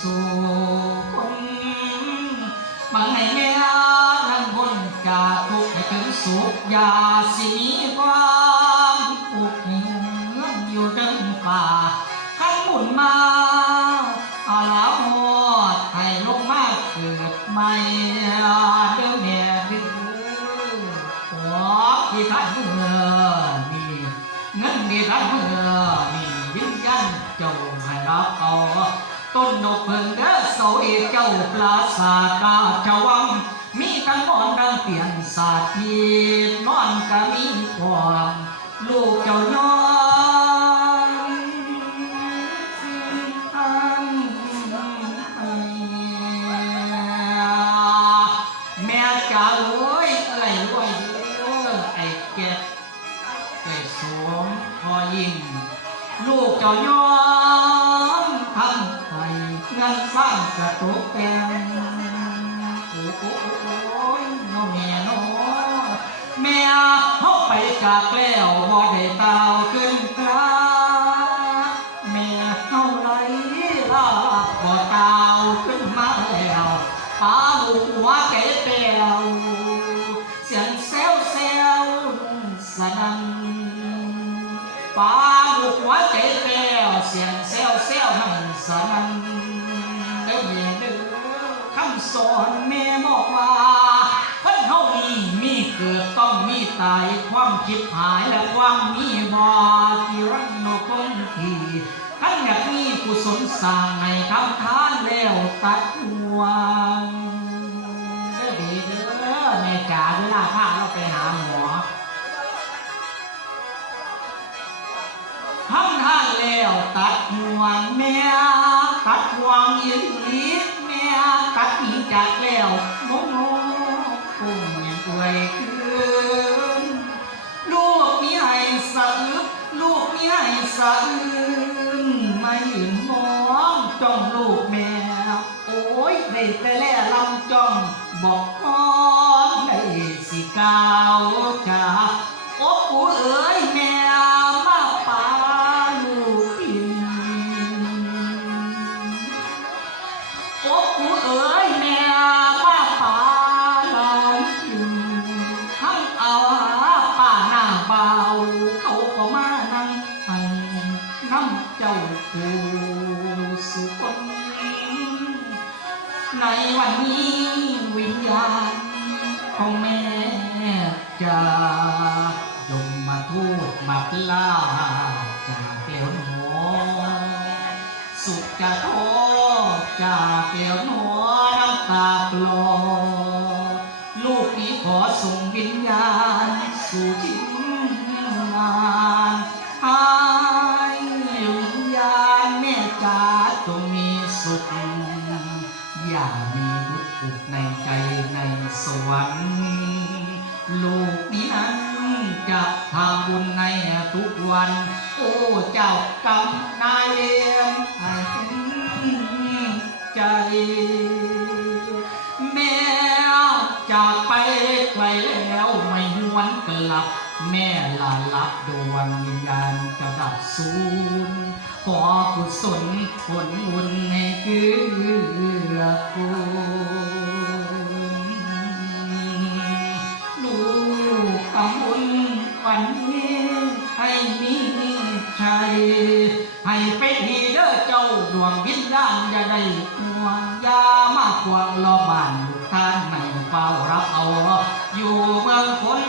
สู่คนบังให้แม่นั้นพ้นจากทุกให้ถึงสุขยาสิมีความทุกหนือยู่เดินป่าขันหมุนมาอาลาหอดให้ลงมาเกิดใหม่เดิมแม่เดือขอที่ท่านเมื่อนี่เงินดีทันเมื่อนี่ยืนยันเจ้าให้รับเอา ต้นนกเพิ่งเด้อโสเอกเจ้าปราสาทราวัง มีทั้งหมอนดังเปลี่ยนศาสตร์ที่นอนก็มีความลูกเจ้าย้อนอันแม่จ๋าเอ้ยเอ้ยรวยเด้อไอ้แก่เกิดสวมพอยิ่ง ลูกเจ้ายอน ร้างกระตุกแกงโอ้โหน้องแม่น้องแม่เขาไปจากแล้วบ่ได้ตา สอนแม่บอกว่าคนเฮามีมีเกิดต้องมีตายความคิดหายและความมีบ่ที่รักนกคงที่ท่านอยากมีกุศลสร้างให้ทำทานแล้วตัดห่วงเด้อดีเด้อแม่จ๋าเวลาพาเราไปหาหมอทำทานแล้วตัดห่วงแม่ตัดห่วงยินดี ตัดหนีจากแล้วโมโนกุ้งยังวยคืนลูกมีให้สะอึกลูกมีให้สะอื้นไม่ยืนมองจ้องลูกแม่โอ้ยได้แต่แล่ลำจ้องบอกก้อนได้สิกล่าวจา โอ้ปูเอ๋ยแม่มาปาหลานกินทั้งเอาหาป่าหน้าเบาเขาก็มานั่งให้น้ำเจ้าปูสุคนในวันนี้วิญญาณของแม่จะยมมาทูตมาปลาจากเกลียวหนสุดจะโท จากเกลียวหนอน้ำตาปลอลูกนี้ขอส่งวิญญาณ สู่ทิ้งงานให้วิญญาณแม่จ๋าจงมีสุข อย่ามีทุกข์ผูกในใจในสวรรค์ลูกนี้นั้นจะทำบุญในทุกวัน โอ้เจ้ากรรมนายเวร แม่จากไปไกลแล้วไม่หวนกลับ แม่ลาลับดวงวิญญาณจะดับสูญขอกุศลผลบุญให้เกื้อกูลลูกกำบุญวันนี้ให้มีชัยให้ไปดีเด้อเจ้าดวงวิญญาณอย่าได้ มาควงรอบ้านลูกท่านไม่เฝ้ารับเอาอยู่เมืองคน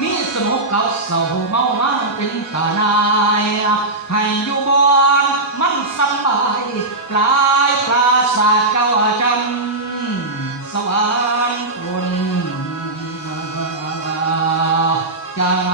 มีสนุกกับเศร้าเมามันเป็นตานายให้อยู่บอนมันสบายปลายปราสาทเก้าจันทร์สวรรค์คนจะ